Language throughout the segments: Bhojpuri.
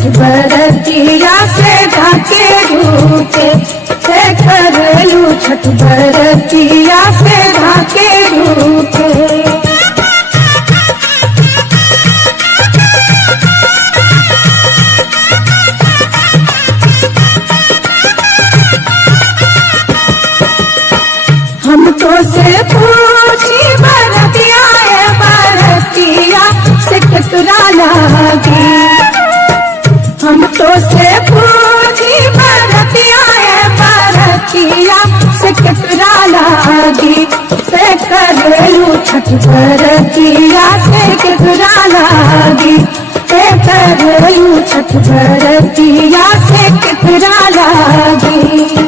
छठ बरतिया से ढाके झूठे करेलू छठ बरतिया से ढाके झूठे। हमको से पूछी बरतिया बरतिया से केकरा लागी। हमको से पूछी बरतिया बरतिया से केकरा लागी। से करेलू छठ बरतिया से केकरा लागी। से करेलू छठ बरतिया से केकरा लागी।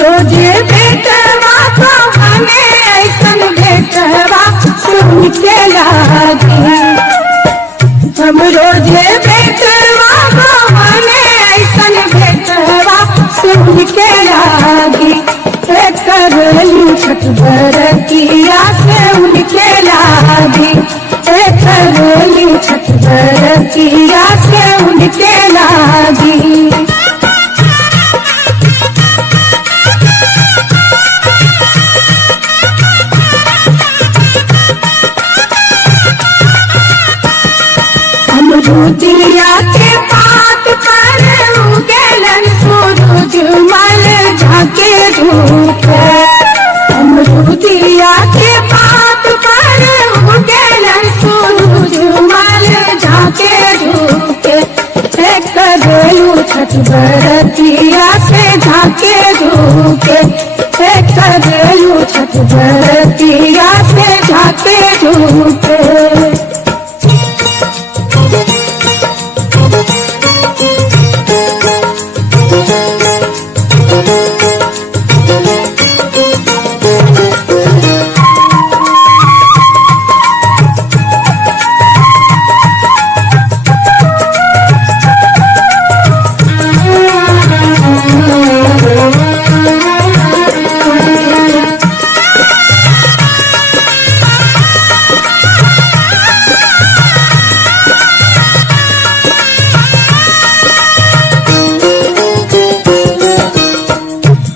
रोजे बेटवा को हमें ऐसन बेटवा सुन के लागी। हम रोजे बेटवा को हमें ऐसन बेटवा सुन के लागी। करेलू छठ बरतिया से उनके लागी। करेलू छठ बरतिया से उनके लागी। अमरूदिया के पात पर उगलन सूरज मल झाके धूपे। अमरूदिया के पात पर उगलन सूरज मल झाके धूपे। करेलू छठ बरतिया से झाके धूपे। करेलू छठ बरतिया से झाके धूपे।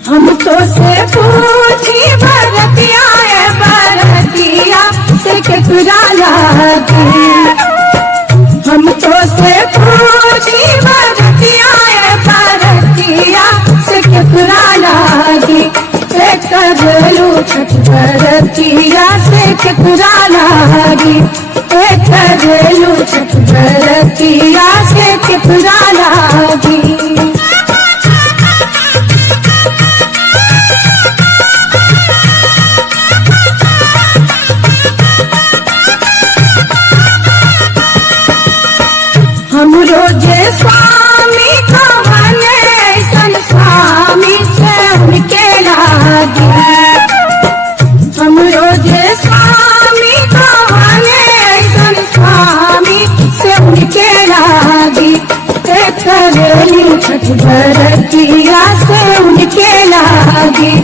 हमको से पूछी बरतिया बरतिया से केकरा लागी। हमको से पूछी बरतिया बरतिया से केकरा लागी। करेलू छठ बरतिया से केकरा लागी। करेलू छठ बरतिया से केकरा लागी। हम रोजे स्वामी को बने ऐसन स्वामी से उनके लागी। हम रोजे स्वामी को बने ऐसन स्वामी से उनके लागी। करेलू छठ बरतिया से उनके लागी।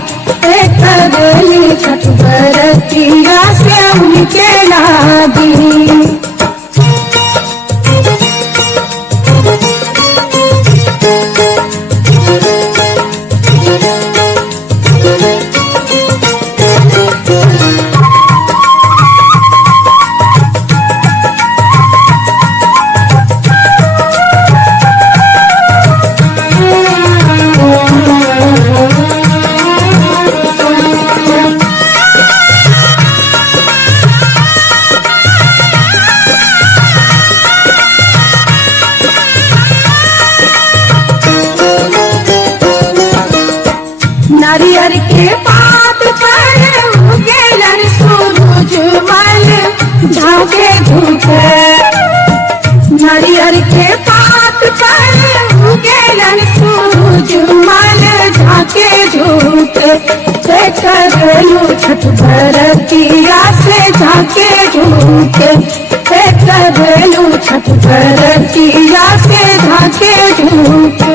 करेलू छठ बरतिया से उनके लागी। नारियल के पात पर छठ बरतिया से झाके झूके करेलू छठ बरतिया से झाके झूके।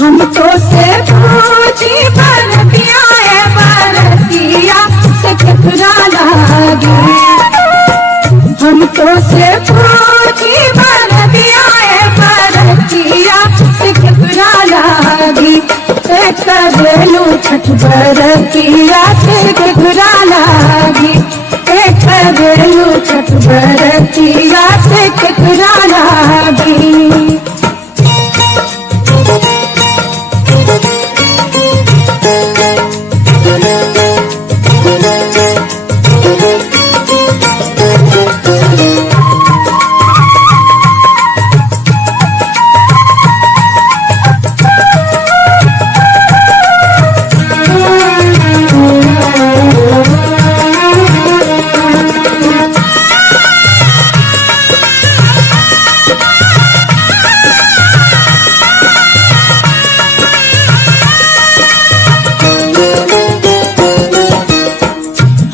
हमको से पूछी बरतिया बरतिया से केकरा लागी। हमको से पूछी बरतिया बरतिया से केकरा लागी। करेलू छठ बरतिया से केकरा लागी। करेलू छठ बरतिया से केकरा लागी।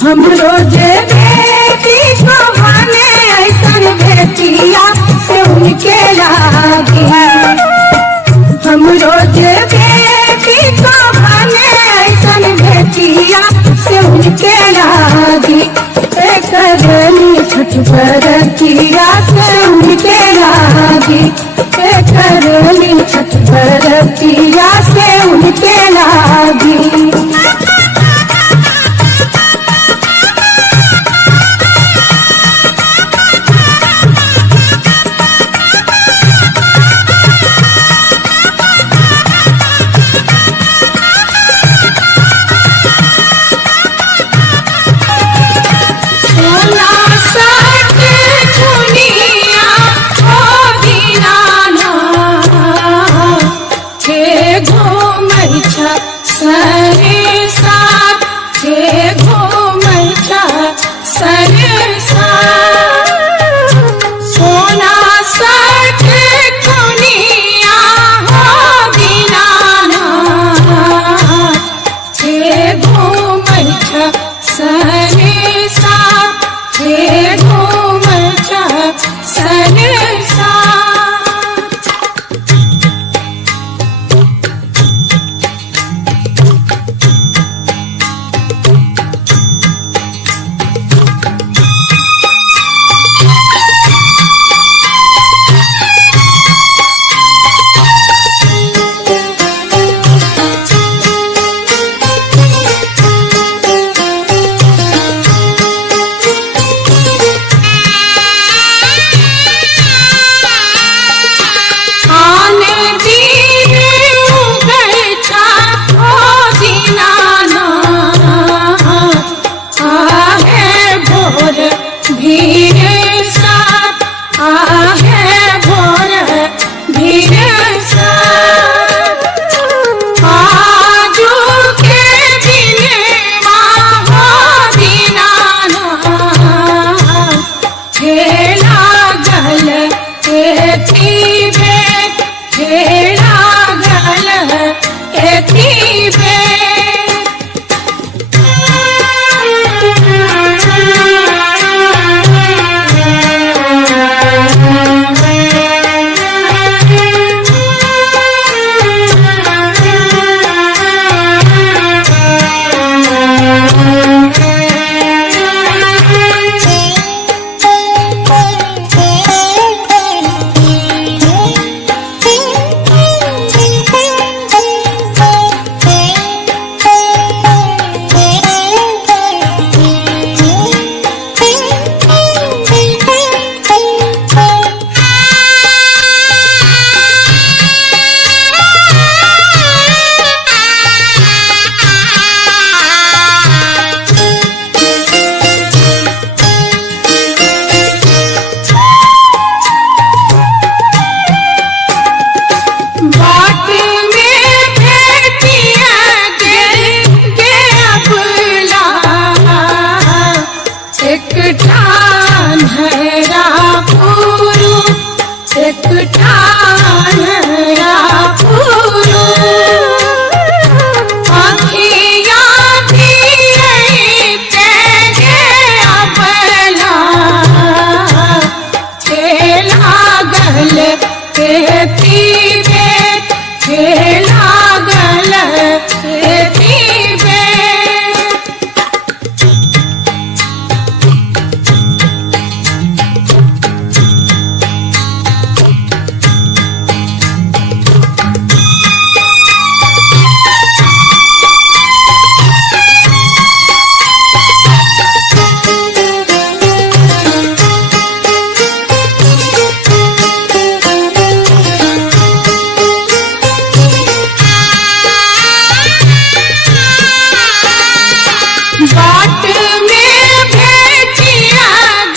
हम रोजे बेटी को माने ऐसन बेटिया से उनके लागी। हम रोजे बेटी को माने ऐसन बेटिया से उनके लागी। करेली छठ बरतिया से उनके लागी। करेली छठ बरतिया से उनके लागी। घूमै छ अन्हरा पुरु एक अन्हरा पुरु आँखिया दिए तेरे अबला खेला गल खेती में खेला गल खेती बाट में भेटिया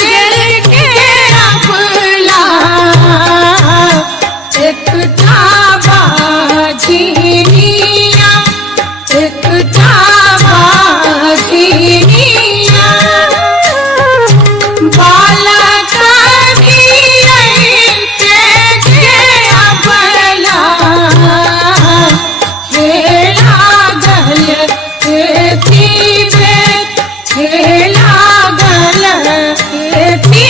गिर के अबला एक बाझिनिया एक बाझिनिया बालक दिए तेरे अबला खेला गल खेती खेला गल खेती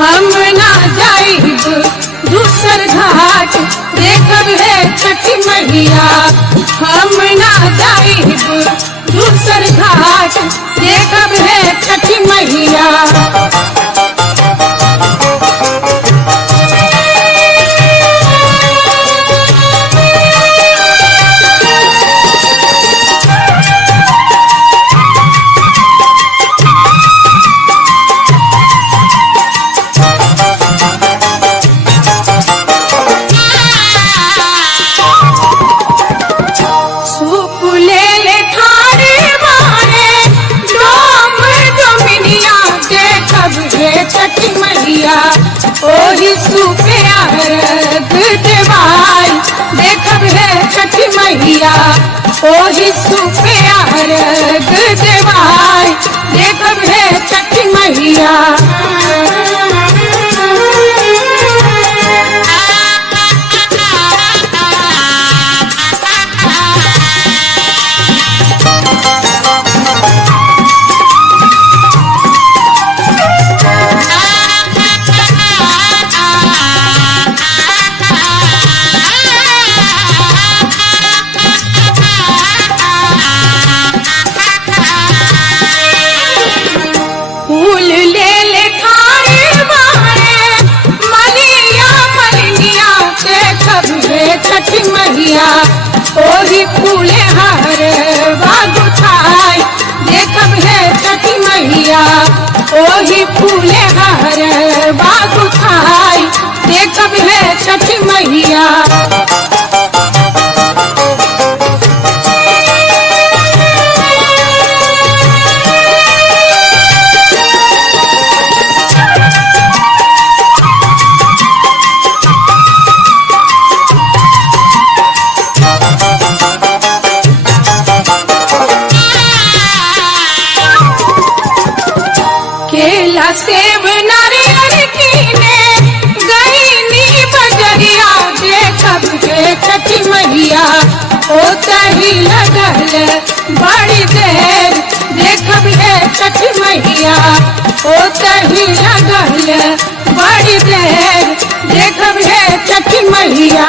हम ना जाइब दूसर घाट देखब है छठी मैया। हम ना जाइब दूसर घाट देखब है छठी मैया। ओही सुपे अर्घ देवाई देखब है छठी मैया। ओही सुपे अर्घ देवाई देखब है छठी मैया। ओही फूले हर बागु खाई देखब है छठी मैया। केला सेब नारियल कीने गईनी बजरिया देखब है छठी मैया। ओ तही लगल बड़ी देर देखब है छठी मैया। ओ तही लगल बड़ी देर देखब है छठी मैया।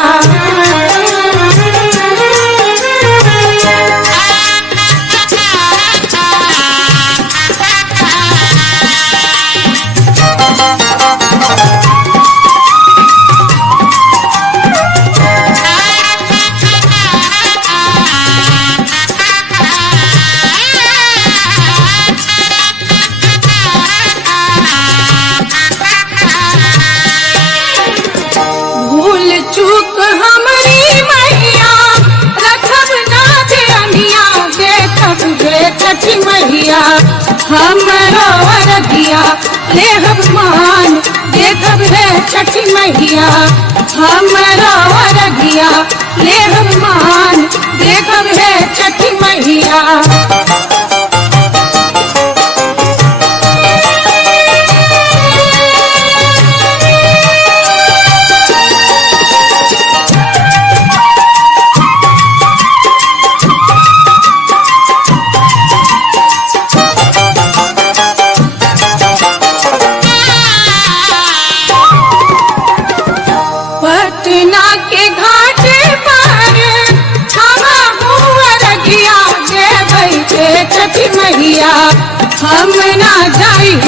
चूक हमारी मैया रखब ना ध्यानिया देखब है छठी मैया। हमरो अरदिया लेहब मान देखब है छठी मैया। हमरो अरदिया लेहब मान देखब है छठी मैया। पटना के घाट पर हवा हुआ रगिया देवै के छठी मैया। हम ना जाइब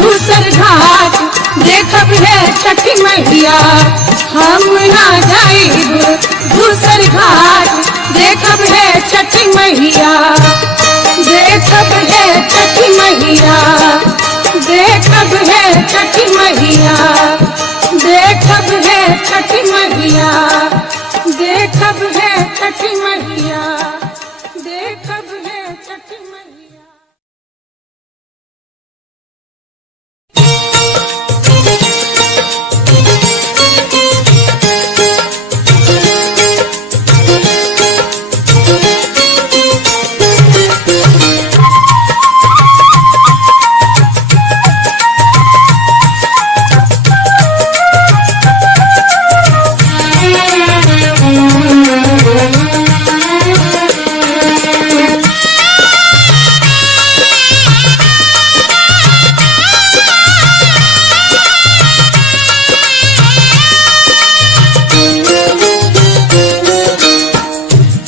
दूसर घाट देखब है छठी मैया। हम ना जाइब दूसर घाट देखब है छठी मैया। देखब है छठी मैया। देखब है छठी मैया। देखब है छठी मैया। देखब है छठी मैया। देखब है छठी मैया।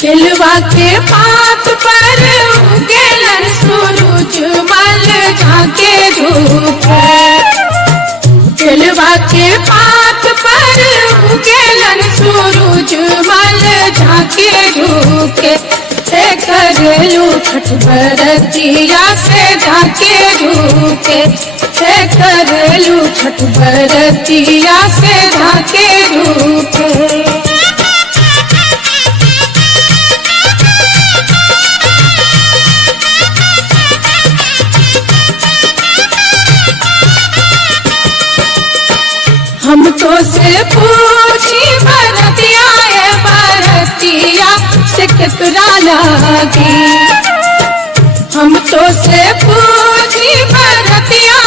केलवा के पात पर उगेलन सूरज मल झाके झुके। केलवा के पात पर उगेलन सूरज मल झाके झुके। करलू छठ बरतिया से झाके झुके। करलू छठ बरतिया से झाके झुके। हम तो से पूछी बरतिया बरतिया से कितना लागी। हम तो से पूछी बरतिया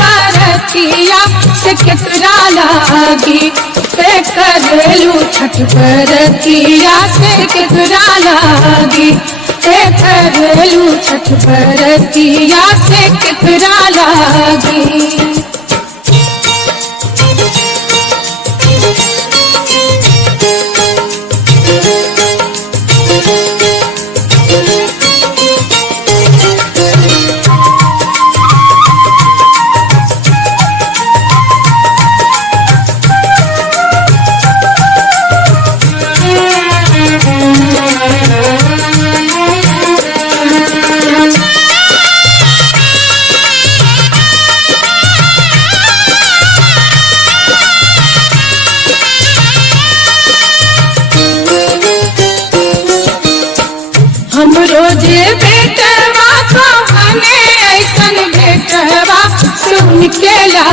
बरतिया से कितना लागी। करलू छठ बरतिया से कितना लागी। करलू छठ बरतिया से कितना लागी।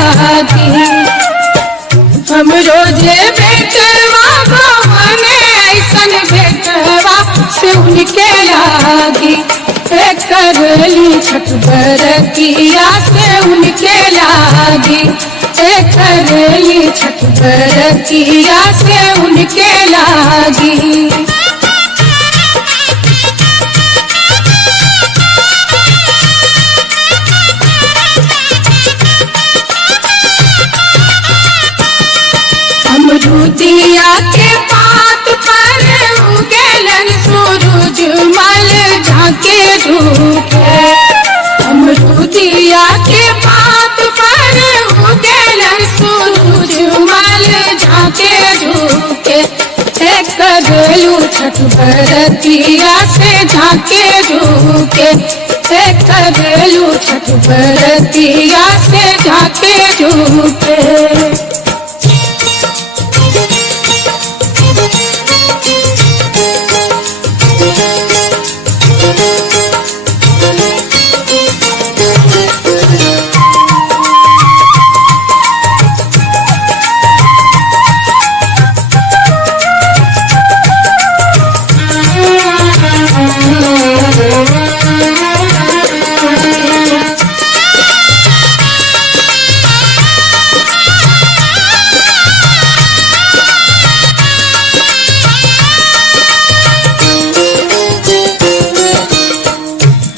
लागी। हम रोजे बेटवा भवाने ऐसन बेटवा से उनके लागी। करली छठ बरतिया से उनके लागी। करली छठ बरतिया से उनके लागी। अमरूदिया के पात पर उगेलन सूरज मल झांके धूपे। अमरूदिया के पात पर उगेलन सूरज मल झांके धूपे। करलू छठ बरतिया से झांके धूपे। करलू छठ बरतिया से झांके धूपे।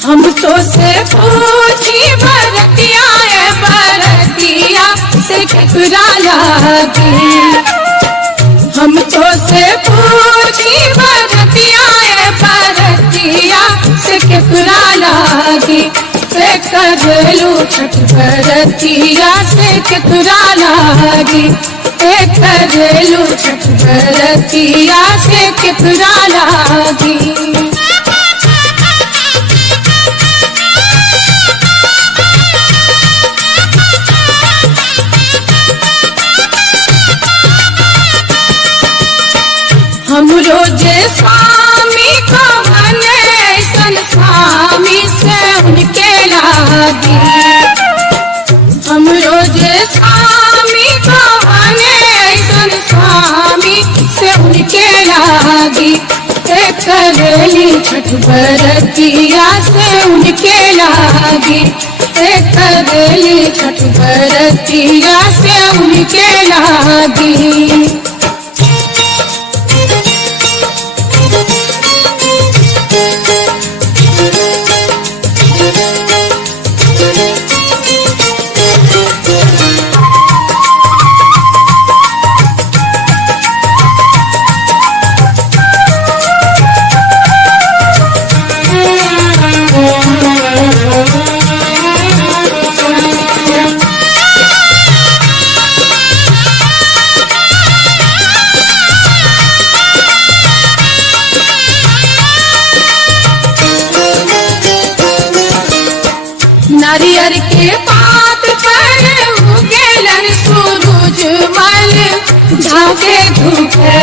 हम तो से पूछी बरतिया बरतिया से केकरा लागी। हम तो से पूछी बरतिया बरतिया से केकरा लागी। करलू छठ बरतिया से केकरा लागी। करलू छठ बरतिया से केकरा लागी। हम रोजे स्वामी को बने ऐसन स्वामी से उनके लागी। हम रोजे स्वामी को बने ऐसन स्वामी से उनके लागी। करली छठ बरतिया से उनके लागी। करली छठ बरतिया से उनके लागी। नारियर के पात पर उगेलन सूरज मल झांके धूपे।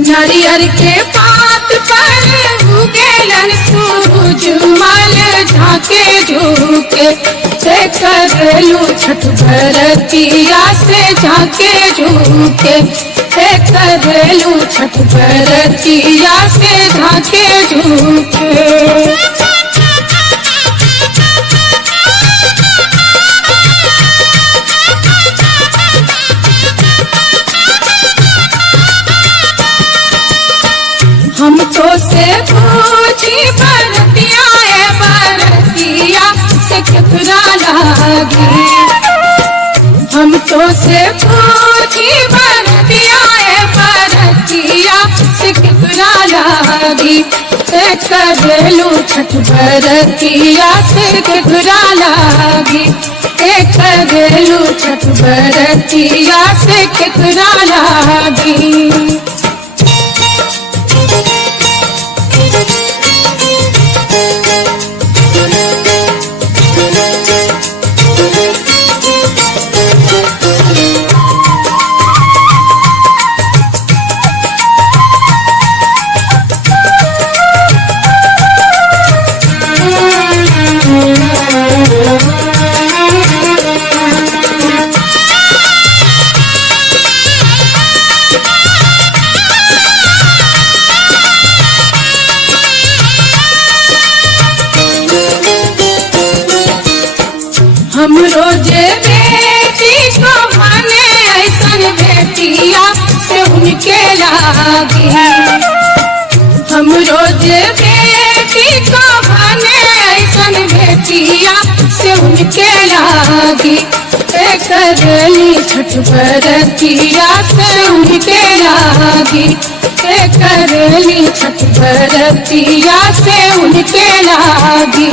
नारियर के पात पर उगेलन सूरज मल झांके धूपे। करलू छठ बरतिया से झांके धूपे। करलू छठ बरतिया से झांके धूपे। हम तो से पूछी बरतिया बरतिया से केकरा लागी। हम तो से पूछी बरतिया बरतिया से केकरा लागी। करलू छठ बरतिया से केकरा लागी। करलू छठ बरतिया से केकरा लागी। हम रोजे बेटी को माने ऐसन बेटिया से उनके लागी। हम रोजे बेटी को माने ऐसन बेटिया से उनके लागी। करली छठ बरतिया से उनके लागी। करली छठ बरतिया से उनके लागी।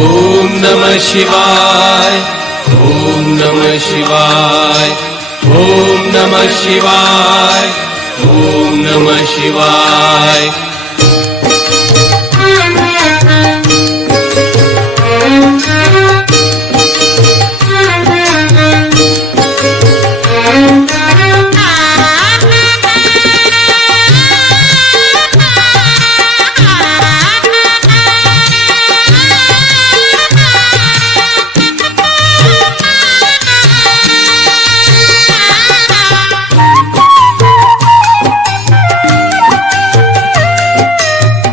ओम नमः शिवाय, ओम नमः शिवाय, ओम नमः शिवाय, ओम नमः शिवाय।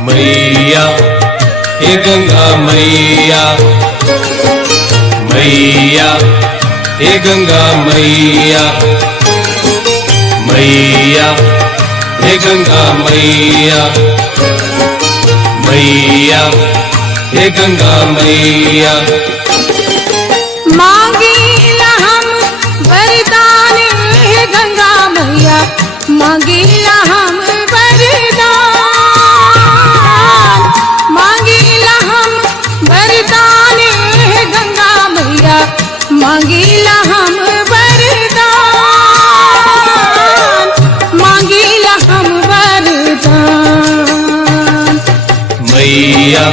मैया हे गंगा मैया, मैया हे गंगा मैया, मैया हे गंगा मैया, मैया हे गंगा मैया। मांगीला हम वरदान हे गंगा मैया, मांगीला हम वरदान। मांगीला हम वरदान हे गंगा मैया, मांगीला हम वरदान। मांगीला हम वरदान। मैया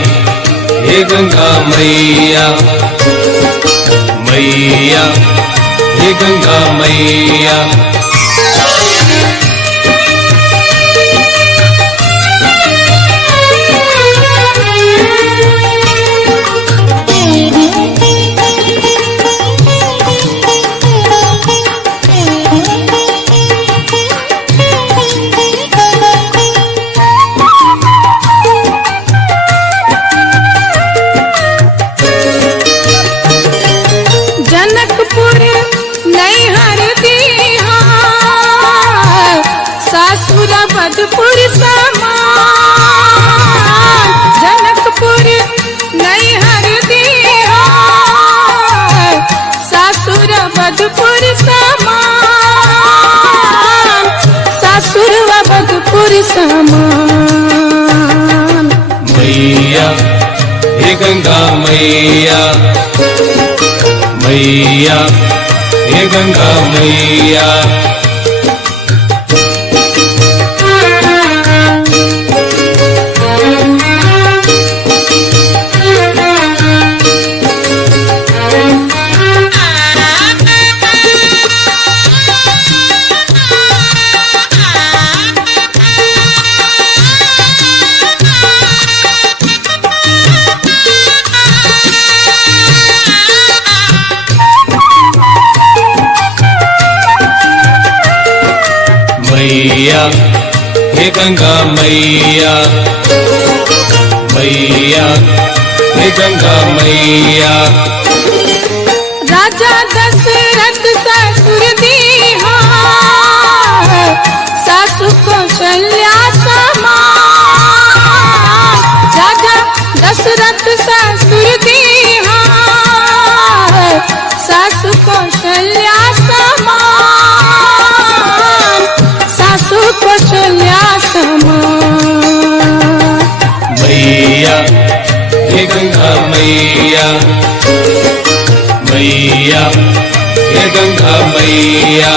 हे गंगा मैया, मैया हे गंगा मैया। जनकपुर नैहर दीहा, सासुर बधपुर समान। जनकपुर नैहर दीहा, सासुर बधपुर समान। सासुर बधपुर समान। मैया हे गंगा मैया, मैया हे गंगा मैया। मैया हे गंगा मैया, मैया हे गंगा मैया। राजा दशरथ ससुर दीहा, सासु कौशल्या समान। राजा दशरथ ससुर दीहा, सासु कौशल्या समान। सासु कौशल्या समान। मैया हे गंगा मैया, मैया हे गंगा मैया।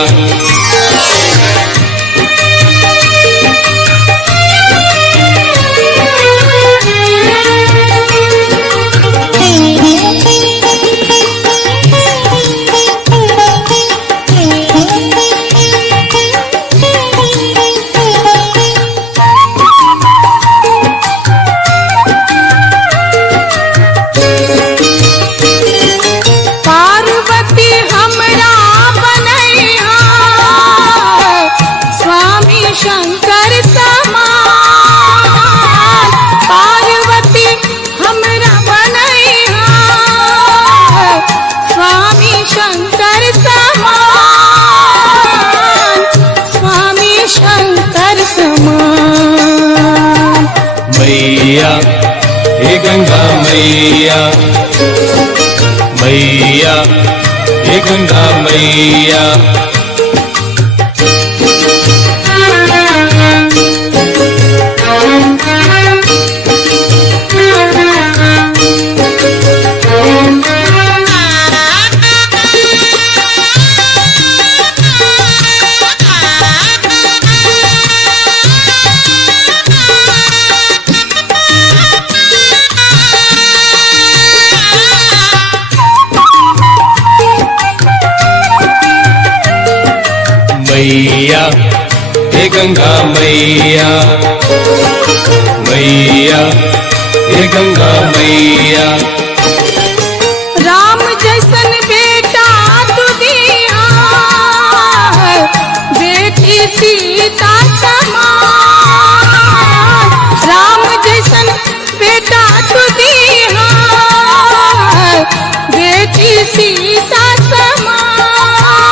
मैया मैया हे गंगा मैया मैया हे गंगा मैया मैया हे गंगा मैया राम जैसन बेटा तू दिया बेटी सीता समान। राम जैसन बेटा तू दिया बेटी सीता समान,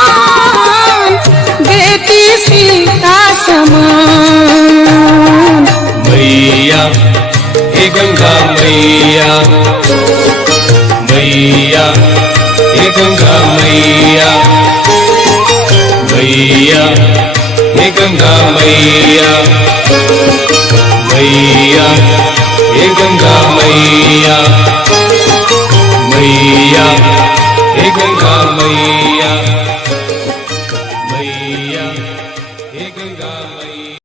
बेटी सीता समान। मैया हे गंगा मैया मैया हे गंगा मैया मैया हे गंगा मैया मैया हे गंगा मैया मैया